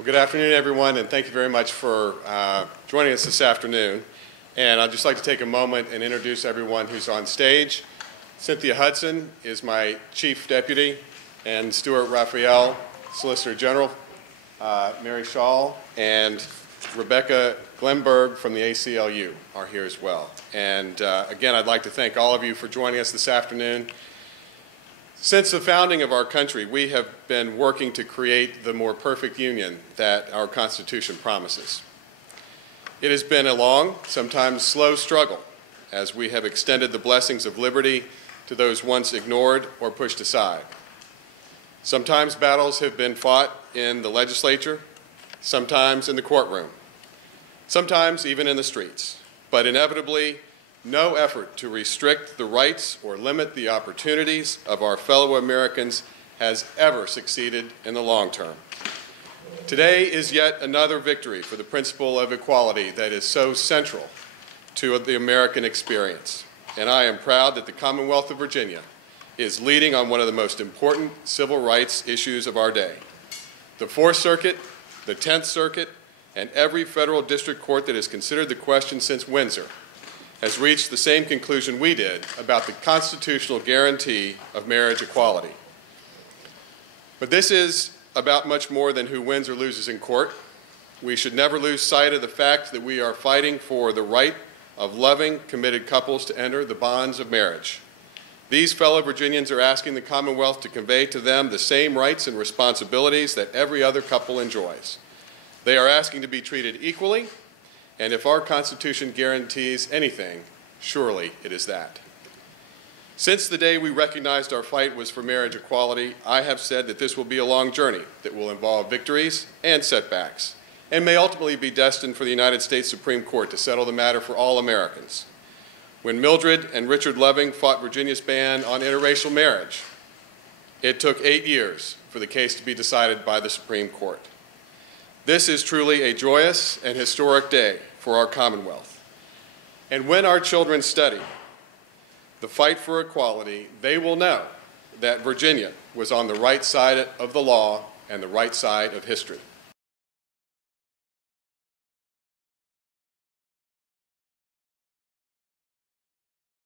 Well, good afternoon, everyone, and thank you very much for joining us this afternoon. And I'd just like to take a moment and introduce everyone who's on stage. Cynthia Hudson is my Chief Deputy, and Stuart Raphael, Solicitor General, Mary Shaw, and Rebecca Glenberg from the ACLU are here as well. And again, I'd like to thank all of you for joining us this afternoon. Since the founding of our country, we have been working to create the more perfect union that our Constitution promises. It has been a long, sometimes slow struggle as we have extended the blessings of liberty to those once ignored or pushed aside. Sometimes battles have been fought in the legislature, sometimes in the courtroom, sometimes even in the streets, but inevitably, no effort to restrict the rights or limit the opportunities of our fellow Americans has ever succeeded in the long term. Today is yet another victory for the principle of equality that is so central to the American experience. And I am proud that the Commonwealth of Virginia is leading on one of the most important civil rights issues of our day. The Fourth Circuit, the Tenth Circuit, and every federal district court that has considered the question since Windsor has reached the same conclusion we did about the constitutional guarantee of marriage equality. But this is about much more than who wins or loses in court. We should never lose sight of the fact that we are fighting for the right of loving, committed couples to enter the bonds of marriage. These fellow Virginians are asking the Commonwealth to convey to them the same rights and responsibilities that every other couple enjoys. They are asking to be treated equally, and if our Constitution guarantees anything, surely it is that. Since the day we recognized our fight was for marriage equality, I have said that this will be a long journey that will involve victories and setbacks, and may ultimately be destined for the United States Supreme Court to settle the matter for all Americans. When Mildred and Richard Loving fought Virginia's ban on interracial marriage, it took 8 years for the case to be decided by the Supreme Court. This is truly a joyous and historic day for our Commonwealth. And when our children study the fight for equality, they will know that Virginia was on the right side of the law and the right side of history.